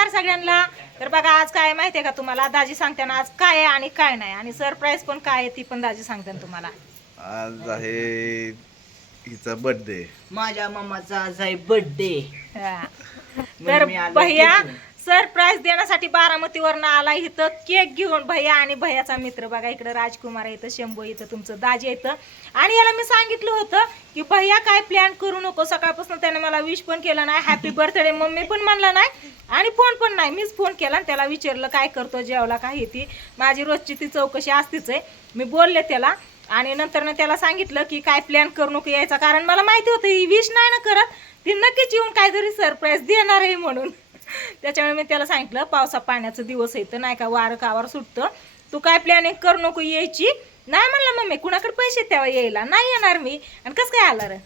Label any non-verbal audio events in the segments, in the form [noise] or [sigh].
नमस्कार सगळ्यांना. तर बघा आज काय माहितीये का तुम्हाला? दाजी सांगते ना आज काय आहे आणि काय नाही. आणि सरप्राईज पण काय आहे ती पण दाजी सांगते ना तुम्हाला. आज आहे हिचा बर्थडे माझ्या मामाचा आज आहे बर्थडे हा. तर भैया. सरप्राईज देण्यासाठी बारामतीवरनं आला इथं. केक घेऊन भैया आणि भैयाचा मित्र. बघा इकडं राजकुमार इथं शंभू इथं तुमचं दाजी येतं आणि याला मी सांगितलं होतं की भैया काय प्लॅन करू नको? सकाळपासून त्याने मला विश पण केलं नाही. हॅपी बर्थडे मम्मी पण म्हणला नाही आणि फोन पण नाही. मीच फोन केला आणि त्याला विचारलं काय करतो जेवला काय ती? माझी रोजची ती चौकशी असतीच आहे. मी बोलले त्याला आणि नंतर ना त्याला सांगितलं की काय प्लॅन करू नको यायचा? कारण मला माहिती होतं ही विश नाही ना करत. ती नक्कीच येऊन काहीतरी सरप्राईज देणार आहे म्हणून. त्याच्यामुळे मी त्याला सांगितलं पावसा पाण्याचा दिवस तर नाही का वारं कावर सुटतं. तू काय प्लॅनिंग करू नको यायची. नाही म्हणलं मम्मी कुणाकडे पैसे तेव्हा यायला? नाही येणार मी. आणि कसं काय आला रे?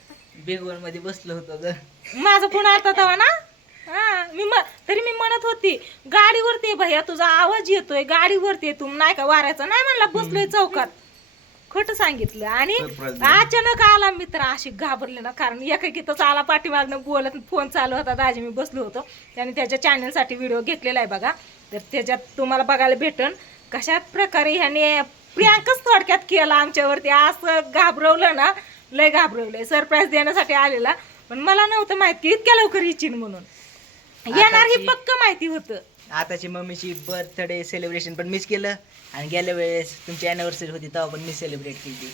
बेगवर मध्ये बसलो होतो ग. माझं कोण आता तेव्हा ना? हा मी म तरी मी म्हणत होती गाडीवरती भैया तुझा आवाज येतोय गाडीवरती तू. नाही का वारायचा नाही म्हणला बसलोय चौकात. खोटं सांगितलं. आणि Surprise अचानक आला मित्र अशी घाबरले ना कारण एकाकीतच आला पाठीमागनं बोलत फोन चालू होता दाजी मी बसलो होतो. त्याने त्याच्या चॅनलसाठी व्हिडिओ घेतलेला आहे बघा. तर त्याच्यात तुम्हाला बघायला भेटन कशा प्रकारे ह्याने प्रियांकच थोडक्यात केला आमच्यावरती. असं घाबरवलं ना लय घाबरवलंय. सरप्राईज देण्यासाठी आलेला. पण मला नव्हतं माहीत की इतक्या लवकर येचीन म्हणून. येणार ही आताची- पक्क माहिती होतं. आताची मम्मीची बर्थडे सेलिब्रेशन पण मिस केलं. आणि गेल्या वेळेस तुमची अॅनिव्हर्सरी होती तेव्हा पण मी सेलिब्रेट केली.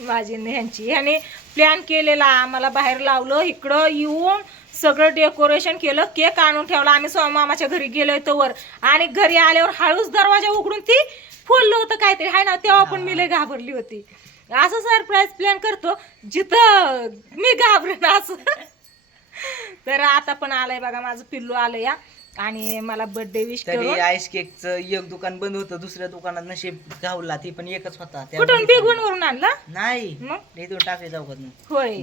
माझी ह्यांची. ह्याने प्लॅन केलेला आम्हाला बाहेर लावलं इकडं येऊन सगळं डेकोरेशन केलं केक आणून ठेवला. आम्ही मामाच्या घरी गेलोय तोवर. आणि घरी आल्यावर हळूच दरवाजा उघडून ती फुललं होतं काहीतरी. हाय ना तेव्हा पण मी लय घाबरली होती. असं सरप्राईज प्लॅन करतो जिथं मी घाबरेन असं. तर आता पण आलंय बघा माझं पिल्लू आलं या. आणि मला बर्थडे विश तरी करून आईस केकचं एक दुकान बंद होतं दुसऱ्या दुकानात नशीब गावला ती पण एकच होता. त्या कुठून? बिगून वरून आणला? नाही. मग? इथून टाकले चौकात होय.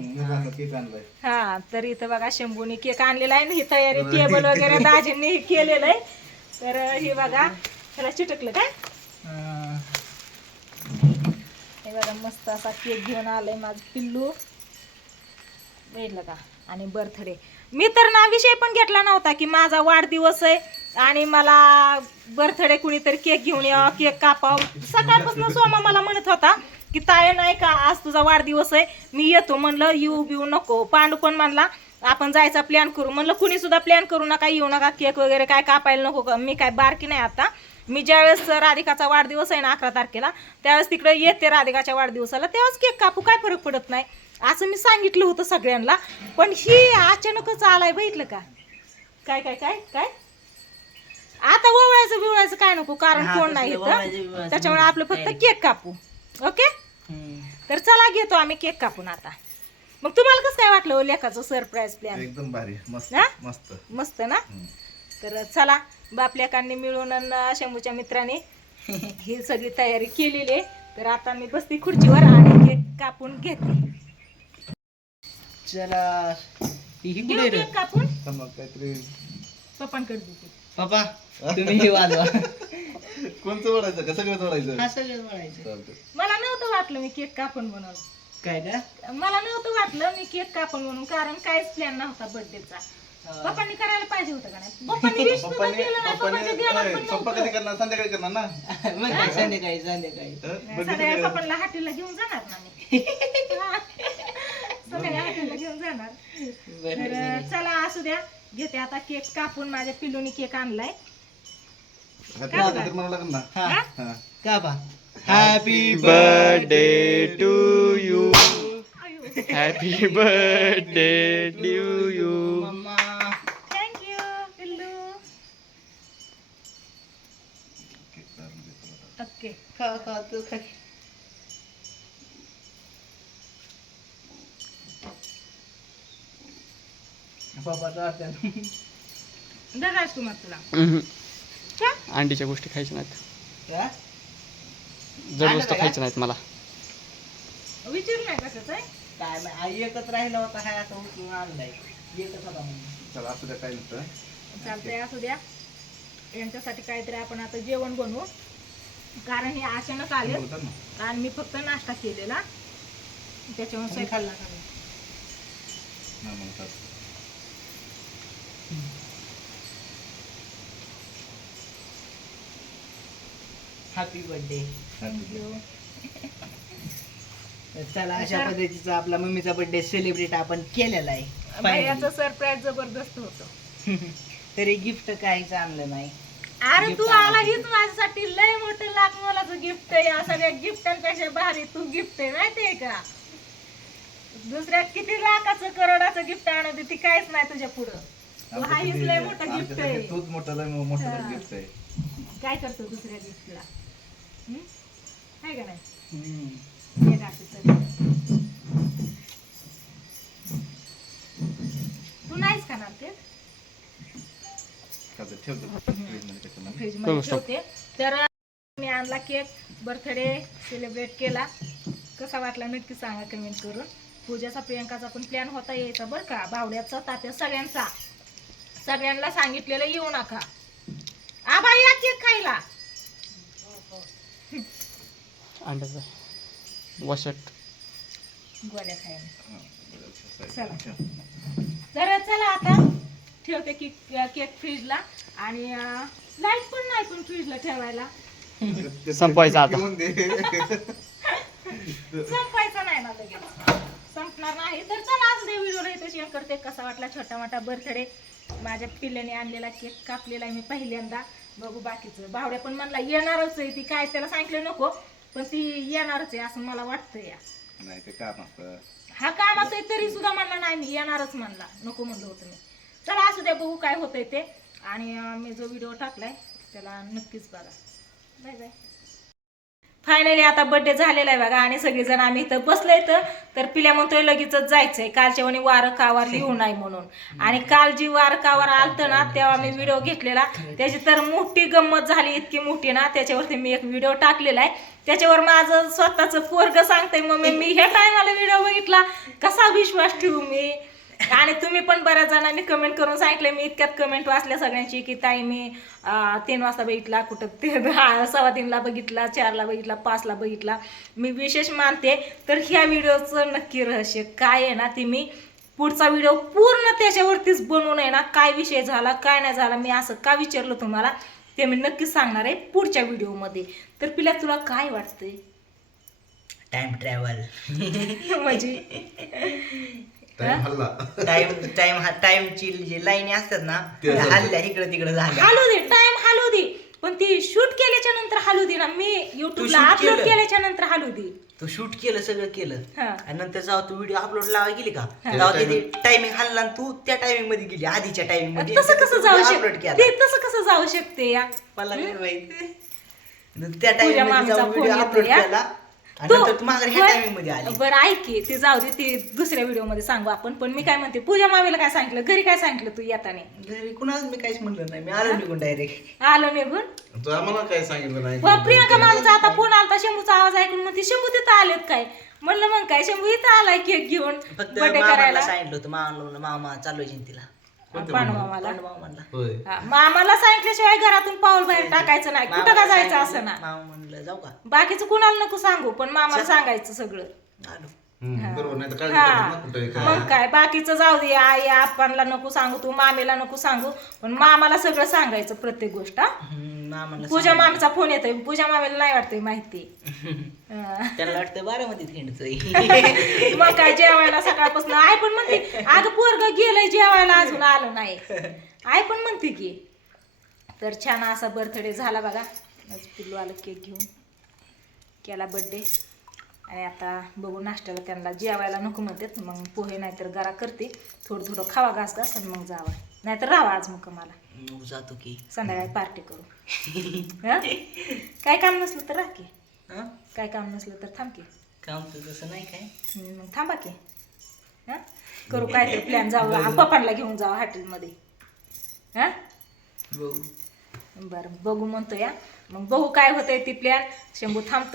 केक आणलाय हा तर इथं बघा शंभूने केक आणलेला आहे ना ही तयारी [laughs] टेबल वगैरे दाजींनी हे केलेलं आहे. तर हे बघा त्याला चिटकलं काय? अं, हे बघा मस्त असा केक घेऊन आलाय माझं पिल्लू. बघितलं का? आणि बर्थडे मी तर ना विषय पण घेतला नव्हता की माझा वाढदिवस आहे आणि मला बर्थडे कुणीतरी केक घेऊन यावा केक कापाव. सकाळपासून सोमा मला म्हणत होता की ताय नाही का आज तुझा वाढदिवस आहे. मी येतो म्हणलं येऊ बिऊ नको. पांडू पण म्हणला आपण जायचा प्लॅन करू. म्हणलं कुणी सुद्धा प्लॅन करू नका येऊ नका केक वगैरे काय कापायला नको का? मी काय बारकी नाही आता. मी ज्यावेळेस राधिकाचा वाढदिवस आहे ना अकरा तारखेला त्यावेळेस तिकडे येते राधिकाच्या वाढदिवसाला तेव्हाच केक कापू. काय फरक पडत नाही? असं मी सांगितलं होतं सगळ्यांना पण ही अचानकच आलाय बघितलं का काय काय काय काय आता ओवळायचं बिवळायचं काय नको कारण हा, कोण नाही तसलं इथं ओवाळायचं बिवळायचं त्याच्यामुळे. आपलं फक्त? केक कापू ओके हम्म. तर चला घेतो आम्ही केक कापून आता मग तुम्हाला कसं काय वाटलं हो लेखाचं सरप्राईज प्लॅन एकदम भारी मस्त हा? मस्त मस्त ना हम्म. तर चला बापलेकांनी मिळून अन शंभूच्या मित्राने [laughs] ही सगळी तयारी केलेली आहे तर आता मी बसते खुर्चीवर आणि केक कापून घेते चला ही कुठे रे? केक कापून. तर मग काहीतरी. पप्पांकडे देते. पप्पा [laughs] तुम्ही हे वाजवा. कोणतं ओढायचं का? सगळं ओढायचं हा सगळं म्हणायचं मला नव्हतं वाटलं मी केक कापून म्हणून. काय का मला नव्हतं वाटलं मी केक कापून म्हणून कारण काहीच प्लॅन नव्हता बर्थडेचा पप्पांनी करायला पाहिजे होतं का नाही? [laughs] पप्पांनी wish सुद्धा पप्पाने केलं नाही, पप्पाने पप्पांच्या ध्यानात ए, पण पप्पा नव्हतं. कधी करणार? संध्याकाळी करणार ना? [laughs] मग काय संध्याकाळी संध्याकाळी. हं? सगळ्या पप्पांना हाटीला घेऊन जाणार ना मी हा. सगळ्या हाटीला घेऊन जाणार बरं तर चला असू द्या. घेते आता केक कापून माझ्या पिल्लूनी केक आणलाय. करणार? हात काहीतरी म्हणावं लागेल ना? हा? हा. का बा? Happy birthday to you. अयो Happy birthday to you. Mamma thank you पिल्लू ओके खा खा तू खा. पप्पाचा अर्थ दर राजकुमार तुला? अंडीच्या गोष्टी खायच्या नाहीत. का? जड वस्तू? खायच्या नाहीत मला. विचारू नाही कशाच आहे काय नाही आई एकच राहिला होता हाय असं उचलून आणलाय. एकच होता म्हणून. चला असू द्या काही नसतं चालतंय असू द्या. यांच्यासाठी काहीतरी आपण आता जेवण बनवू. कारण हे अचानक आले. बोलतात ना. आणि मी फक्त नाश्ता केलेला. त्याच्यामुळे स्वयंपाक खाल्ला का नाही? हा. हॅपी बर्थडे [laughs] चला अशा पद्धतीचा आपला मम्मीचा बर्थडे सेलिब्रेट आपण केलेला आहे. याचा सरप्राईज जबरदस्त होतो. [laughs] तरी गिफ्ट काहीच आणलं नाही. अरे तू आला हीच माझ्यासाठी लय मोठं लाख मोलाचं गिफ्ट आहे. या सगळ्या गिफ्ट कशा भारी तू गिफ्ट आहे माहितीये का? दुसऱ्या किती लाखाचं करोडाचं गिफ्ट आणत ती काहीच नाही तुझ्या पुढं. हा हीच लय मोठं गिफ्ट आमच्यासाठी आहे. तूच मोठा लय मोठा. गिफ्ट आहे. काय करतो दुसऱ्या गिफ्टला आहे का नाही. हे. तू नाहीच खाणार ठेवते. तर मी आणला केक बर्थडे सेलिब्रेट केला. कसा वाटला नक्की सांगा कमेंट करून. पूजाचा प्रियंकाचा पण प्लॅन होता यायचा बरं का. भावड्याचा तात्या सगळ्यांचा. सगळ्यांना सांगितलेलं येऊ नका. आबा या केक खायला. अंड्याचा वशट गोळ्या खायला. बरं, चला. तर चला आता. ठेवते केक केक फ्रीजला. आणि लाइट पण नाही पण फ्रीजला ठेवायला. ते संपवायचं आता. संपायचं नाही ना लगेच. संपणार नाही. तर चला आज दे व्हिडिओला इथे शेअर करते कसा वाटला? छोटा मोठा बर्थडे माझ्या पिल्ल्याने आणलेला केक कापलेला आहे मी पहिल्यांदा. बघू बाकीचं. भावड्या पण म्हणला येणारच आहे. ती काय त्याला सांगितलं नको पण ती येणारच आहे असं मला वाटतं या नाही ते काम असतं हा कामात आहे तरी सुद्धा म्हणला नाही मी येणारच म्हणला. नको म्हणलं होतं मी. चला असू द्या बघू काय होतंय ते. आणि अं, मी जो व्हिडिओ टाकलाय त्याला नक्कीच बघा. Bye bye. फायनली आता बर्थडे झालेला आहे बघा आणि सगळेजण आम्ही इथं बसलोय इथं. तर पिल्या म्हणतोय लगेचच जायचंय. कालच्या वणी वारं कावर लिहू नाही म्हणून. आणि काल जी वारं कावर आलतं ना तेव्हा मी व्हिडिओ घेतलेला. त्याची तर मोठी गंमत झाली इतकी मोठी ना. त्याच्यावरती मी एक व्हिडिओ टाकलेला आहे. त्याच्यावर माझं स्वतःच पोरग सांगतंय मम्मी मी ह्या टायमाला व्हिडिओ बघितला. कसा विश्वास ठेवू मी? आणि तुम्ही पण बऱ्याच जणांनी कमेंट करून सांगितलं. मी इतक्यात कमेंट वाचल्या सगळ्यांची की ताई मी तीन वाजता बघितला कुठं ते सव्वा तीनला बघितला चारला बघितला पाचला बघितला. मी विशेष मानते. तर ह्या व्हिडिओचं नक्की रहस्य काय आहे ना ते मी पुढचा व्हिडिओ पूर्ण त्याच्यावरतीच बनवून आहे ना काय विषय झाला काय नाही झाला मी असं का विचारलं तुम्हाला ते मी नक्कीच सांगणार आहे पुढच्या व्हिडिओमध्ये. तर पिल्या तुला काय वाटतंय? टाइम ट्रॅव्हल [laughs] म्हणजे? टाइम हल्ला. टाइम टाइम हा टाइमची जी लाईनी असतात ना त्या. हल्ल्या इकडे तिकडे झाल्या. हालू दे टाइम हालू दे पण ती शूट केल्याच्यानंतर हालू दे ना. मी युट्यूबला shoot अपलोड केलं? केल्याच्यानंतर हालू दे तू शूट केलं सगळं केलं. हा. आणि नंतर जेव्हा तू व्हिडिओ अपलोड लावा गेली का. तेव्हा ते टायमिंग हल्ला आणि तू त्या टायमिंगमध्ये गेली आधीच्या टायमिंगमध्ये. तसं कसं जाऊ अपलोड शकते केला. ते तसं कसं जाऊ शकते या? मला नाही माहिती. त्या तुझ्या टायमिंगमध्ये मामीचा जाऊन फोन व्हिडिओ येतो अपलोड या. केला. आणि नंतर तू माघारी ह्या टायमिंगमध्ये आली. बरं ऐक की ती जाऊ दे ती दुसऱ्या व्हिडिओमध्ये सांगू आपण. पण मी काय म्हणते पूजा मामीला काय सांगितलं? घरी काय सांगितलं तू येताना? घरी कुणाच मी काहीच म्हणलं नाही. मी आलो निघून डायरेक्ट आलो निघून? तू आम्हाला काय सांगितलं नाही? प्रियंका आता फोन आलता शंभूचा आवाज ऐकून म्हणते शंभू तिथं आलेत काय? म्हणलं मग काय? शंभू इथं आलाय केक घेऊन फक्त बर्थडे मामाला करायला. सांगितलं होतं मामा मामा चालू आहे जयंतीला. मामाला मामाला होय. हा, मामाला सांगितल्याशिवाय घरातून पाऊल बाहेर टाकायचं नाही. कुठं का जायचं असं ना? मामा म्हणलं जाऊ का? बाकीचं कुणाला नको सांगू पण मामाला सांगायचं सगळं. आलो हम्म, बरोबर नाही तर काळजी हा. करतात ना कुठे काय. मग काय बाकीचं जाऊ दे आई आपणला नको सांगू तू मामीला नको सांगू पण मामाला सगळं सांगायचं प्रत्येक गोष्ट हा? हम्म, मामाला पूजा मामीचा फोन येतोय. पूजा मामीला नाही वाटतंय माहिती. [laughs] त्याला वाटतं बारामतीत हिंडतोय [laughs] मग काय जेवायला सकाळपासून? आई पण म्हणते अगं पोरग गेलंय जेवायला अजून आलं नाही. आई पण म्हणते की तर छान असा बर्थडे झाला बघा. आज पिल्लू आलं केक घेऊन. केला बर्थडे आणि आता बघू नाश्त्याला त्यांना जेवायला नको म्हणतात. मग पोहे नाहीतर गरा करते. थोडं थोडं खावा घास घास आणि मग जावा. नाहीतर राहा आज मग मला. मग जातो की. संध्याकाळी पार्टी करू. हं? काय काम नसलं तर राह की. हं? काय काम नसलं तर थांब की. काम तर तसं नाही काय? मग थांबा की. हं? करू काय ते प्लॅन जाऊ पप्पांना घेऊन जाऊ हॉटेलमध्ये. हा? बघू. बरं बघू म्हणतो या मग बघू काय होतंय ती प्लॅन शंभू थांबतो.